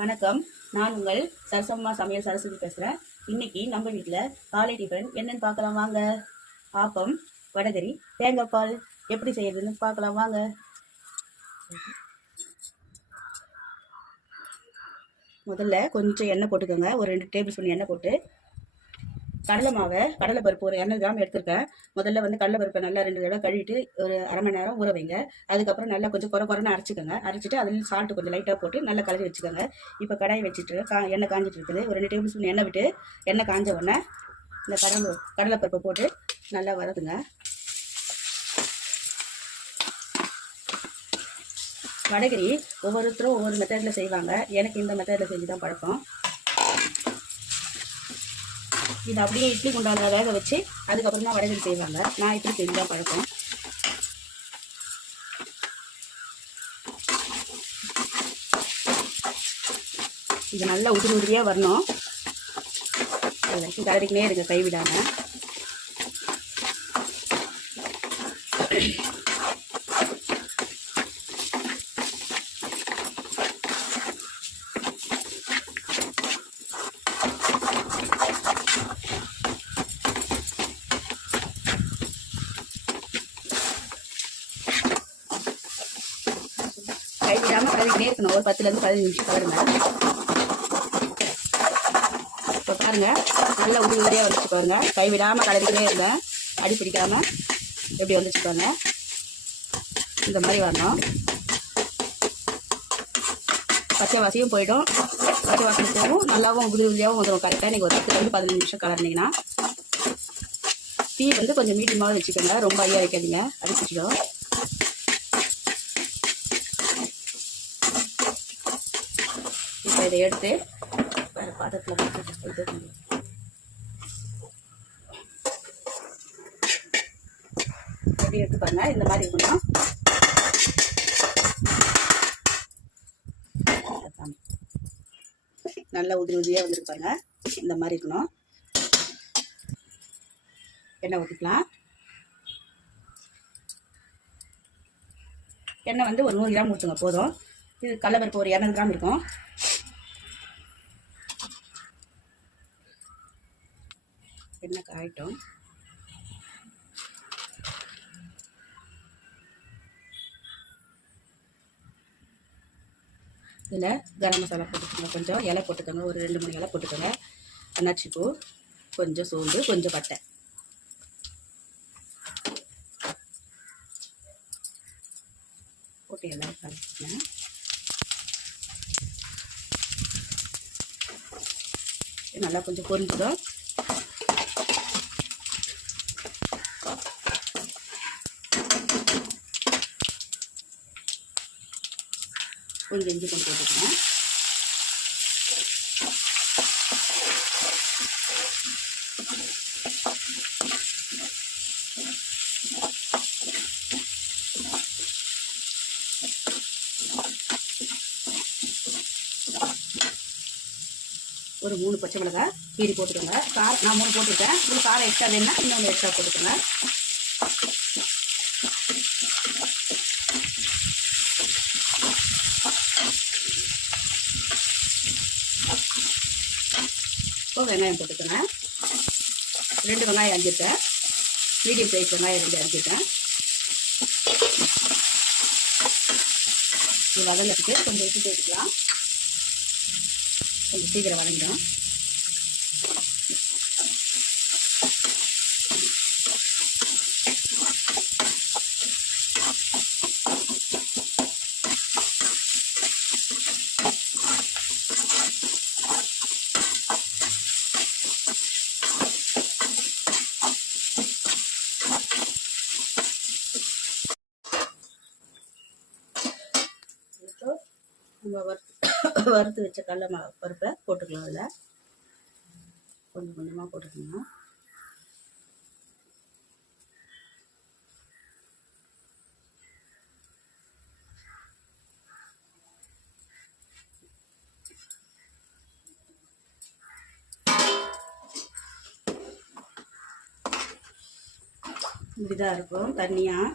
வணக்கம். நான் உங்கள் சரசம்மா சமையல் சரஸ்வதி பேசுகிறேன். இன்னைக்கு நம்ம வீட்டில் காலை டிஃபன் என்னன்னு பார்க்கலாம் வாங்க. ஆப்பம், வடகரி, தேங்காய் பால் எப்படி செய்யறதுன்னு பார்க்கலாம் வாங்க. முதல்ல கொஞ்சம் எண்ணெய் போட்டுக்கோங்க. ஒரு 2 டேபிள் ஸ்பூன் எண்ணெய் போட்டு கடலை மாவை, கடலை பருப்பு ஒரு 200 கிராம் எடுத்துருக்கேன். முதல்ல கடலை பருப்பை நல்லா 2 தடவை கழுவிட்டு ஒரு அரை மணி நேரம் ஊற வைங்க. அதுக்கப்புறம் நல்லா கொஞ்சம் குறைன்னு அரைச்சிக்கோங்க. அரைச்சிட்டு அதில் சால்ட்டு கொஞ்சம் லைட்டாக போட்டு நல்லா கலரி வச்சுக்கோங்க. இப்போ கடாயை வச்சுட்டு எண்ணெய் காஞ்சிட்டு இருக்குது. ஒரு 2 டேபிள் ஸ்பூன் எண்ணெய் விட்டு எண்ணெய் காஞ்ச உடனே இந்த கடலை பருப்பை போட்டு நல்லா வதக்குங்க. வடகரி ஒவ்வொருத்தரும் ஒவ்வொரு மெத்தடில் செய்வாங்க. எனக்கு இந்த மெத்தடில் செஞ்சு தான் பழக்கம். இது அப்படியே இட்லி குண்டால வேக வச்சு அதுக்கப்புறம் தான் வடகரி செய்வாங்க. நான் இப்படி செஞ்சு தான் பழக்கம். இது நல்லா உதிரியாக வரணும். அது வரைக்கும் கலரிக்கினே இருக்க கைவிடாமல். கைவிடாமல் கலரிக்கினே இருக்கணும். ஒரு 10லேருந்து 15 நிமிஷம் கலருங்க. இப்போ பாருங்கள், நல்லா உதிரியாக வந்துச்சு பாருங்கள். கைவிடாமல் கலரிக்கினே இருந்தேன். அடி பிடிக்காமல் எப்படி வந்துச்சு பாருங்க. இந்த மாதிரி வரணும். பச்சை வாசியும் போயிடும், பச்சை வாசனை போகும், நல்லாவும் உதிரியாகவும் வந்துடும். கரெக்டாக நீங்கள் ஒரு 10லேருந்து 15 நிமிஷம் கலர்னிங்கன்னா. டீ கொஞ்சம் மீடியமாக வச்சுக்கோங்க. ரொம்ப ஐயா வைக்காதீங்க, அடிச்சிடும். இப்போ இதை எடுத்து வேறு பாத்திரத்தில் போட்டு எப்படி எடுத்து பாருங்க. இந்த மாதிரி இருக்கணும். நல்லா உதிரியாக வந்துருப்பாங்க. இந்த மாதிரி இருக்கணும். எண்ணெய் ஊற்றிக்கலாம். எண்ணெய் ஒரு 100 கிராம் ஊற்றுங்க போதும். இது கடலைப்பருப்பு ஒரு 200 கிராம் இருக்கும். எண்ணெய் காயட்டும். இதில் கரம் மசாலா போட்டுக்கோங்க. கொஞ்சம் இலை போட்டுக்கோங்க. ஒரு 2-3 இலை போட்டுக்கோங்க. அன்னாச்சிப்பூ, கொஞ்சம் சோம்பு, கொஞ்சம் பட்டை போட்டு எல்லாம் கலந்துக்கோங்க. நல்லா கொஞ்சம் பொரிஞ்சிடும். கொஞ்சம் இஞ்சி கொஞ்சம் போட்டுக்கோங்க. ஒரு 3 பச்சை மிளகாய் கீரி போட்டுக்கோங்க. நான் 3 போட்டுருக்கேன். உங்களுக்கு காரம் எக்ஸ்ட்ரா வேணுன்னா இன்னொன்று எக்ஸ்ட்ரா போட்டுக்கோங்க. இப்போ வெங்காயம் போட்டுக்கோங்க. 2 வெங்காயம் அரிஞ்சிட்டேன். மீடியம் சைஸ் வெங்காயம் 2 அரிஞ்சிட்டேன். இது வதங்கிறதுக்கு கொஞ்சம் உப்பு போட்டுக்கலாம். கொஞ்சம் சீக்கிரம் வதங்கிடும். நம்ம வறுத்து வச்ச கடலை பருப்பை போட்டுக்கலாம். அதில் கொஞ்சம் கொஞ்சமாக போட்டுக்கணும். இப்படிதான் இருக்கும் தண்ணியாக.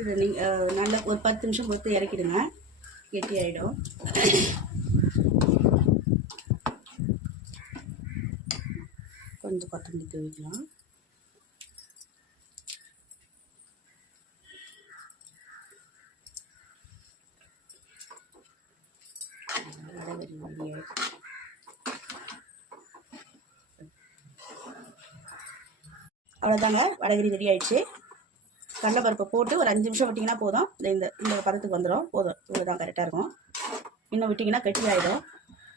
இது நீங்கள் நல்லா ஒரு 10 நிமிஷம் பொறுத்து இறக்கிடுங்க, கெட்டி ஆகிடும். கொஞ்சம் கொத்தமல்லி தூவிக்கலாம். அவ்வளோதாங்க, வடகரி ரெடி ஆயிடுச்சு. கடலைப்பருப்பை போட்டு ஒரு 5 நிமிஷம் விட்டிங்கன்னா போதும். இந்த இந்த பதத்துக்கு வந்துடும். போதும், இவ்வளோதான் கரெக்டாக இருக்கும். இன்னும் விட்டிங்கன்னா கெட்டியாயிடும்.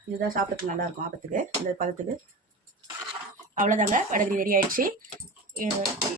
இதுதான் சாப்பிட்றதுக்கு நல்லாயிருக்கும் ஆப்பத்துக்கு, இந்த பதத்துக்கு. அவ்வளோதாங்க, வடகரி ரெடி ஆயிடுச்சு.